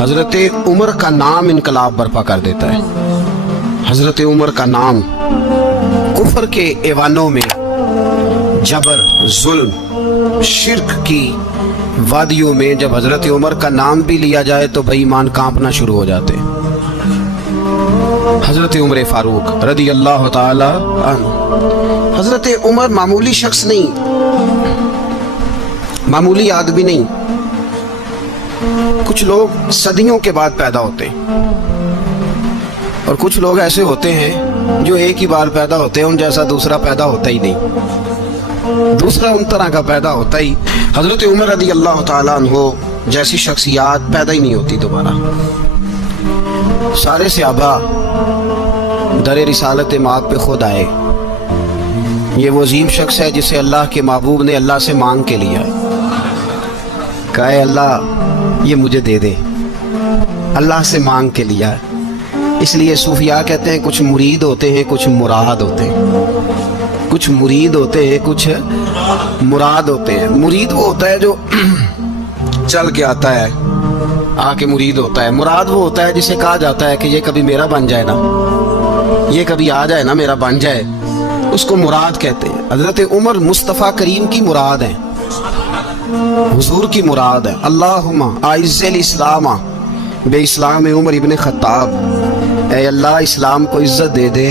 حضرت عمر کا نام انقلاب برپا کر دیتا ہے. حضرت عمر کا نام کفر کے ایوانوں میں جبر، ظلم، شرک کی وادیوں میں جب حضرت عمر کا نام بھی لیا جائے تو بھائی ایمان کانپنا شروع ہو جاتے. حضرت عمر فاروق رضی اللہ تعالی عنہ. حضرت عمر معمولی شخص نہیں، معمولی آدمی نہیں. کچھ لوگ صدیوں کے بعد پیدا ہوتے ہیں اور کچھ لوگ ایسے ہوتے ہیں جو ایک ہی بار پیدا ہوتے ہیں، ان جیسا دوسرا پیدا ہوتا ہی نہیں، دوسرا ان طرح کا پیدا ہوتا ہی. حضرت عمر رضی اللہ تعالیٰ عنہ جیسی شخصیات پیدا ہی نہیں ہوتی دوبارہ. سارے صحابہ در رسالت مآب پہ خود آئے. یہ وہ عظیم شخص ہے جسے اللہ کے محبوب نے اللہ سے مانگ کے لیا، کہا اے اللہ یہ مجھے دے دے. اللہ سے مانگ کے لیا. اس لیے صوفیاء کہتے ہیں کچھ مرید ہوتے ہیں کچھ مراد ہوتے ہیں. کچھ مرید ہوتے ہیں کچھ مراد ہوتے ہیں. مرید وہ ہوتا ہے جو چل کے آتا ہے، آ کے مرید ہوتا ہے. مراد وہ ہوتا ہے جسے کہا جاتا ہے کہ یہ کبھی میرا بن جائے نا، یہ کبھی آ جائے نا، میرا بن جائے، اس کو مراد کہتے ہیں. حضرت عمر مصطفیٰ کریم کی مراد ہیں، حضور کی مراد ہے. اللہم اعز الاسلام بے اسلام عمر ابن خطاب. اے اللہ اسلام کو عزت دے دے،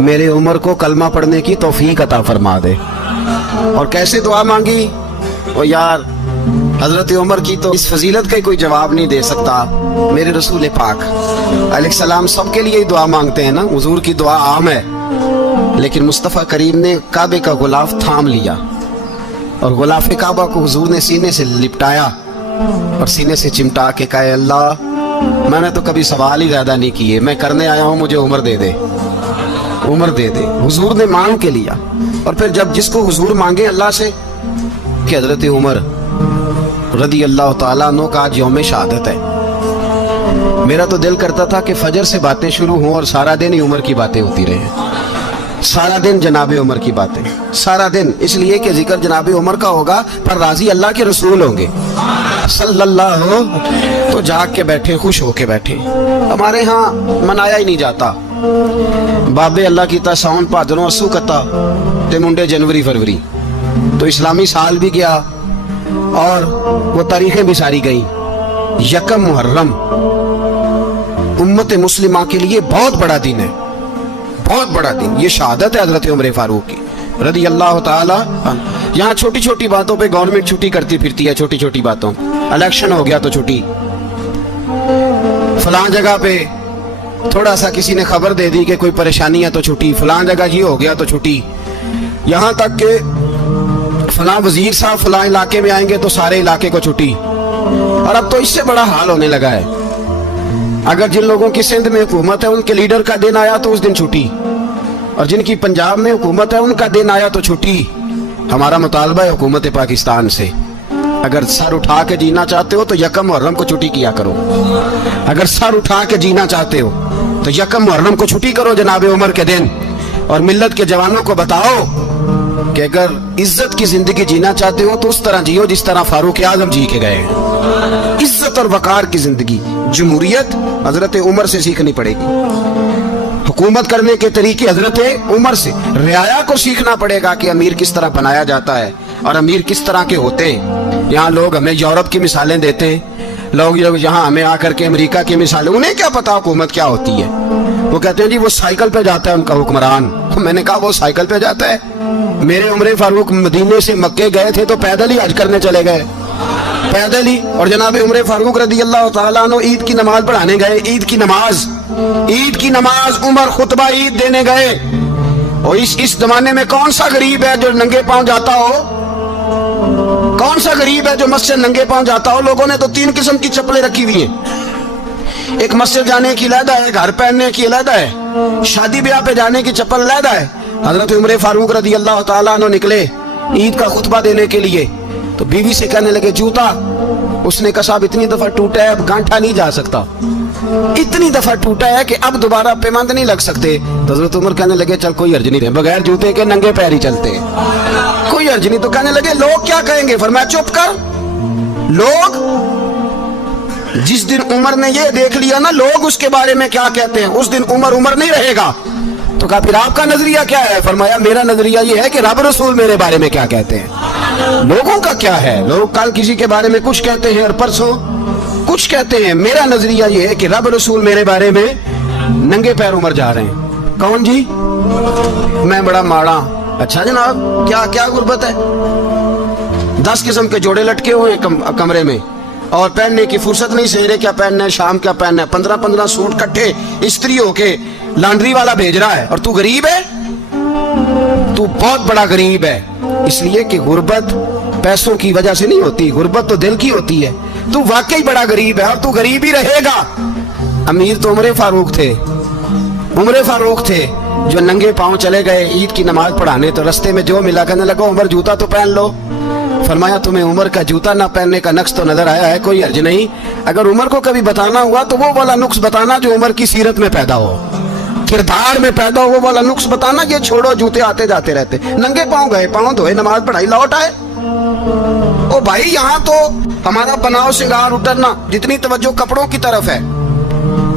میرے عمر کو کلمہ پڑھنے کی توفیق عطا فرما دے. اور کیسے دعا مانگی؟ او یار حضرت عمر کی تو اس فضیلت کا کوئی جواب نہیں دے سکتا. میرے رسول پاک علیہ السلام سب کے لیے ہی دعا مانگتے ہیں نا، حضور کی دعا عام ہے. لیکن مصطفیٰ کریم نے کعبے کا غلاف تھام لیا اور غلاف کعبہ کو حضور نے سینے سے لپٹایا اور سینے سے چمٹا کے کہا اللہ میں نے تو کبھی سوال ہی زیادہ نہیں کیے، میں کرنے آیا ہوں، مجھے عمر دے دے، عمر دے دے. حضور نے مانگ کے لیا. اور پھر جب جس کو حضور مانگے اللہ سے کہ حضرت عمر رضی اللہ تعالیٰ عنہ کا آج یوم شہادت ہے، میرا تو دل کرتا تھا کہ فجر سے باتیں شروع ہوں اور سارا دن ہی عمر کی باتیں ہوتی رہیں، سارا دن جناب عمر کی باتیں، سارا دن. اس لیے کہ ذکر جناب عمر کا ہوگا پر راضی اللہ کے رسول ہوں گے صلی اللہ ہو. تو جاگ کے بیٹھے، خوش ہو کے بیٹھے. ہمارے ہاں منایا ہی نہیں جاتا. بابے اللہ کی تا ساؤن پادروں اسو کتا تے منڈے جنوری فروری. تو اسلامی سال بھی گیا اور وہ تاریخیں بھی ساری گئیں. یکم محرم امت مسلمہ کے لیے بہت بڑا دن ہے، بہت بڑا دن. یہ شہادت ہے حضرت عمر فاروق کی رضی اللہ تعالی عنہ. یہاں چھوٹی چھوٹی باتوں پہ گورنمنٹ چھٹی کرتی پھرتی ہے، چھوٹی چھوٹی باتوں. الیکشن ہو گیا تو چھٹی، فلاں جگہ پہ تھوڑا سا کسی نے خبر دے دی کہ کوئی پریشانی ہے تو چھٹی، فلاں جگہ یہ ہو گیا تو چھٹی. یہاں تک کہ فلاں وزیر صاحب فلاں علاقے میں آئیں گے تو سارے علاقے کو چھٹی. اور اب تو اس سے بڑا حال ہونے لگا ہے. اگر جن لوگوں کی سندھ میں حکومت ہے ان کے لیڈر کا دن آیا تو اس دن چھٹی، اور جن کی پنجاب میں حکومت ہے ان کا دن آیا تو چھٹی. ہمارا مطالبہ ہے حکومت پاکستان سے، اگر سر اٹھا کے جینا چاہتے ہو تو یکم محرم کو چھٹی کیا کرو. اگر سر اٹھا کے جینا چاہتے ہو تو یکم محرم کو چھٹی کرو جناب عمر کے دن. اور ملت کے جوانوں کو بتاؤ کہ اگر عزت کی زندگی جینا چاہتے ہو تو اس طرح جیو جس طرح فاروق اعظم جی کے گئے. عزت اور وقار کی زندگی، جمہوریت حضرت عمر سے سیکھنی پڑے گی. حکومت کرنے کے طریقے حضرت عمر سے. رعایا کو سیکھنا پڑے گا کہ امیر کس طرح بنایا جاتا ہے اور امیر کس طرح کے ہوتے ہیں. یہاں لوگ ہمیں یورپ کی مثالیں دیتے ہیں، لوگ یہاں ہمیں آ کر کے امریکہ کی مثالیں. انہیں کیا پتا حکومت کیا ہوتی ہے. وہ کہتے ہیں جی وہ سائیکل پہ جاتا ہے ان کا حکمران. میں نے کہا وہ سائیکل پہ جاتا ہے؟ میرے عمر فاروق مدینے سے مکے گئے تھے تو پیدل ہی حج کرنے چلے گئے، پیدل ہی. اور جناب عمر فاروق رضی اللہ تعالیٰ عنہ عید کی نماز پڑھانے گئے. عید کی نماز عمر خطبہ عید دینے گئے. اور اس زمانے میں کون سا غریب ہے جو ننگے پاؤں جاتا ہو؟ کون سا غریب ہے جو مسجد ننگے پاؤں جاتا ہو؟ لوگوں نے تو 3 قسم کی چپلیں رکھی ہوئی ہیں. ایک مسجد جانے کی علیحدہ ہے، گھر پہننے کی علیحدہ ہے، شادی بیاہ پہ جانے کی چپل علیحدہ ہے. حضرت عمر فاروق رضی اللہ تعالیٰ عنہ نکلے عید کا خطبہ دینے کے لیے تو بیوی سے کہنے لگے جوتا. اس نے کہا صاحب اتنی دفعہ ٹوٹا ہے اب گانٹھا نہیں جا سکتا، اتنی دفعہ ٹوٹا ہے کہ اب دوبارہ پیمند نہیں لگ سکتے. تو حضرت عمر کہنے لگے چل کوئی حرج نہیں، بغیر جوتے کے ننگے پیر ہی چلتے، کوئی حرج نہیں. تو کہنے لگے لوگ کیا کہیں گے؟ فرمایا چپ کر. لوگ جس دن عمر نے یہ دیکھ لیا نا لوگ اس کے بارے میں کیا کہتے ہیں، اس دن عمر نہیں رہے گا۔ تو کہا پھر آپ کا نظریہ کیا ہے؟ فرمایا میرا نظریہ یہ ہے کہ رب رسول میرے بارے میں کیا کہتے ہیں۔ لوگوں کا کیا ہے، لوگ کل کسی کے بارے میں کچھ کہتے ہیں اور پرسوں کچھ کہتے ہیں۔ میرا نظریہ یہ ہے کہ رب رسول میرے بارے میں ننگے پیر عمر جا رہے ہیں۔ کون جی؟ میں بڑا ماڑا۔ اچھا جناب، کیا غربت ہے؟ 10 قسم کے جوڑے لٹکے ہوئے ہیں کمرے میں اور پہننے کی فرصت نہیں، سہرے کیا پہننا ہے، شام کیا پہننا ہے، 15 سوٹ کٹھے استری ہو کے لانڈری والا بھیج رہا ہے، اور تو غریب ہے، تو بہت بڑا غریب ہے۔ اس لیے کہ غربت پیسوں کی وجہ سے نہیں ہوتی، غربت تو دل کی ہوتی ہے۔ تو واقعی بڑا غریب ہے اور تو غریب ہی رہے گا۔ امیر تو عمر فاروق تھے جو ننگے پاؤں چلے گئے عید کی نماز پڑھانے، تو رستے میں جو ملا کہنے لگا عمر جوتا تو پہن لو۔ فرمایا تمہیں عمر کا جوتا نہ پہننے کا نقص تو نظر آیا ہے، کوئی حرج نہیں، اگر عمر کو کبھی بتانا ہوا تو وہ والا نقص بتانا جو عمر کی سیرت میں پیدا ہو، کردار میں پیدا ہو، وہ والا نقص بتانا۔ یہ چھوڑو جوتے آتے جاتے رہتے، ننگے پاؤں گئے، پاؤں دھوئے، نماز پڑھائی، لوٹ آئے۔ او بھائی یہاں تو ہمارا بناؤ سنگار اترنا، جتنی توجہ کپڑوں کی طرف ہے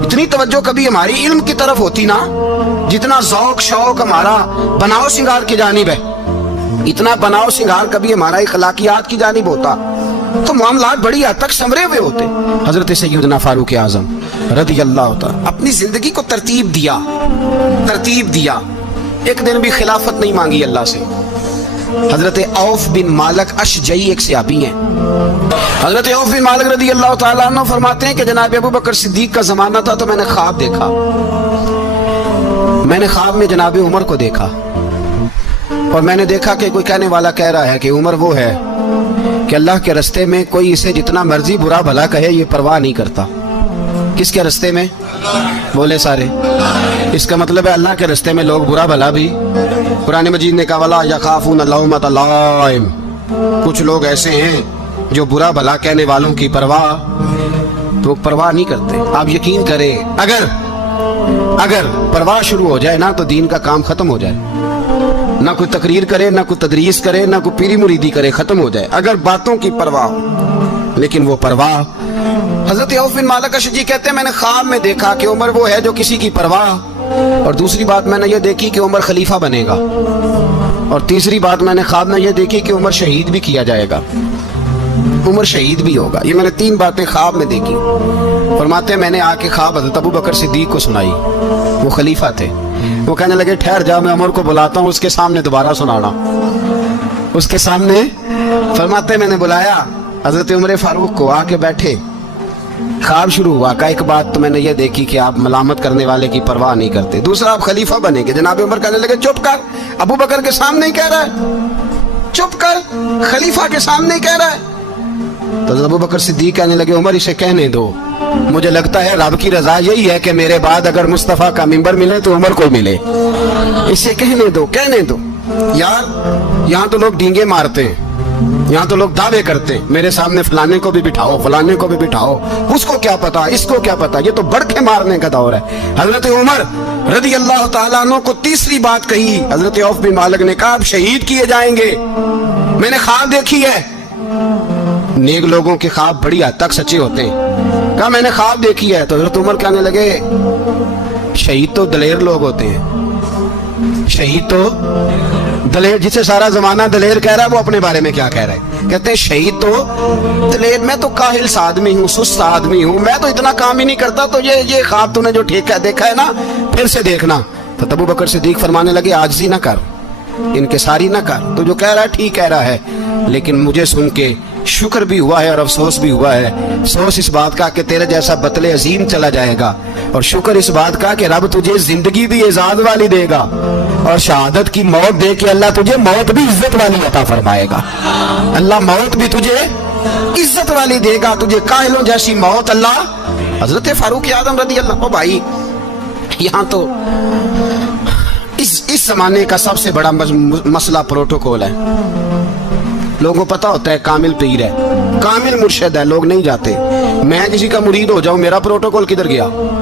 اتنی توجہ کبھی ہماری علم کی طرف ہوتی نا، جتنا ذوق شوق ہمارا بناؤ سنگار کی جانب ہے، اتنا بناؤ سنگار کبھی ہمارا اخلاقیات کی جانب ہوتا تو معاملات بڑی حد تک سنورے ہوئے ہوتے۔ حضرت سیدنا فاروق اعظم رضی اللہ تعالی اپنی زندگی کو ترتیب دیا، ایک دن بھی خلافت نہیں مانگی اللہ سے۔ حضرت عوف بن مالک اشجعی ایک صحابی ہیں، حضرت عوف بن مالک رضی اللہ تعالیٰ عنہ فرماتے ہیں کہ جناب ابو بکر صدیق کا زمانہ تھا تو میں نے خواب دیکھا، میں نے خواب میں جناب عمر کو دیکھا، اور میں نے دیکھا کہ کوئی کہنے والا کہہ رہا ہے کہ عمر وہ ہے کہ اللہ کے رستے میں کوئی اسے جتنا مرضی برا بھلا کہے یہ پرواہ نہیں کرتا۔ کس کے رستے میں؟ بولے سارے۔ اس کا مطلب ہے اللہ کے رستے میں لوگ برا بھلا بھی، قرآن مجید نے کہا وَلَا يَخَافُونَ لَوْمَةَ لَائِمٍ، کچھ لوگ ایسے ہیں جو برا بھلا کہنے والوں کی پرواہ نہیں کرتے۔ آپ یقین کریں اگر پرواہ شروع ہو جائے نا تو دین کا کام ختم ہو جائے، نہ کوئی تقریر کرے، نہ کوئی تدریس کرے، نہ کوئی پیری مریدی کرے، ختم ہو جائے اگر باتوں کی پرواہ ہو۔ لیکن وہ پرواہ، حضرت عوف بن مالک اشجعی کہتے ہیں میں نے خواب میں دیکھا کہ عمر وہ ہے جو کسی کی پرواہ، اور دوسری بات میں نے یہ دیکھی کہ عمر خلیفہ بنے گا، اور تیسری بات میں نے خواب میں یہ دیکھی کہ عمر شہید بھی کیا جائے گا، عمر شہید بھی ہوگا۔ یہ میں نے 3 باتیں خواب میں دیکھی۔ فرماتے ہیں میں نے آ کے خواب حضرت ابو بکر صدیق کو سنائی، وہ خلیفہ تھے، وہ کہنے لگے ٹھہر جا میں عمر کو بلاتا ہوں، اس کے سامنے دوبارہ سنانا، اس کے سامنے۔ فرماتے ہیں میں نے بلایا حضرت عمر فاروق کو، آ کے بیٹھے، خواب شروع ہوا کہ ایک بات تو میں نے یہ دیکھی کہ آپ ملامت کرنے والے کی پرواہ نہیں کرتے، دوسرا آپ خلیفہ بنے گے۔ جناب عمر کہنے لگے چپ کر، ابو بکر کے سامنے ہی کہہ رہا ہے، چپ کر، خلیفہ کے سامنے ہی کہہ رہا ہے۔ تو ابو بکر صدیق کہنے لگے عمر اسے کہنے دو، مجھے لگتا ہے رب کی رضا یہی ہے کہ میرے بعد اگر مصطفیٰ کا منبر ملے تو عمر کو ملے، اسے کہنے دو۔ یار یہاں تو لوگ ڈینگے مارتے ہیں، یہاں تو لوگ دعوے کرتے ہیں میرے سامنے فلانے کو بھی بٹھاؤ، فلانے کو بھی بٹھاؤ، اس کو کیا پتا، اس کو کیا پتا، یہ تو بڑکے مارنے کا دور ہے۔ حضرت عمر رضی اللہ تعالیٰ عنہ کو تیسری بات کہی، حضرت عوف بن مالک نے کہا آپ شہید کیے جائیں گے، میں نے خواب دیکھی ہے۔ نیک لوگوں کے خواب بڑی حد تک سچے ہوتے ہیں، کہا میں نے خواب دیکھی ہے۔ تو حضرت عمر کہنے لگے شہید تو دلیر لوگ ہوتے ہیں، شہید تو دلیر، جسے سارا زمانہ دلیر کہہ رہا ہے وہ اپنے بارے میں کیا کہہ رہا ہے؟ کہتے ہیں شہید تو دلیر، میں تو کاہل سا آدمی ہوں، سست آدمی ہوں، میں تو اتنا کام ہی نہیں کرتا، تو یہ خواب تو نے جو دیکھا ہے نا پھر سے دیکھنا۔ تو ابو بکر صدیق فرمانے لگے عاجزی نہ کر، انکساری نہ کر، تو جو کہہ رہا ہے ٹھیک کہہ رہا ہے، لیکن مجھے سن کے شکر بھی ہوا ہے اور افسوس بھی ہوا ہے۔ افسوس اس بات کا کہ تیرے جیسا بطل عظیم چلا جائے گا، اور شکر اس بات کا کہ رب تجھے زندگی بھی اعزاز والی دے گا، اور شہادت کی موت دے کے اللہ تجھے موت بھی عزت والی عطا فرمائے گا۔ اللہ موت بھی تجھے عزت والی دے گا، تجھے کاہلوں جیسی موت اللہ۔ حضرت فاروق اعظم رضی اللہ، بھائی یہاں تو اس زمانے کا سب سے بڑا مسئلہ پروٹوکول ہے۔ لوگوں پتہ ہوتا ہے کامل پیر ہے، کامل مرشد ہے، لوگ نہیں جاتے۔ میں کسی کا مرید ہو جاؤں، میرا پروٹوکول کدھر گیا؟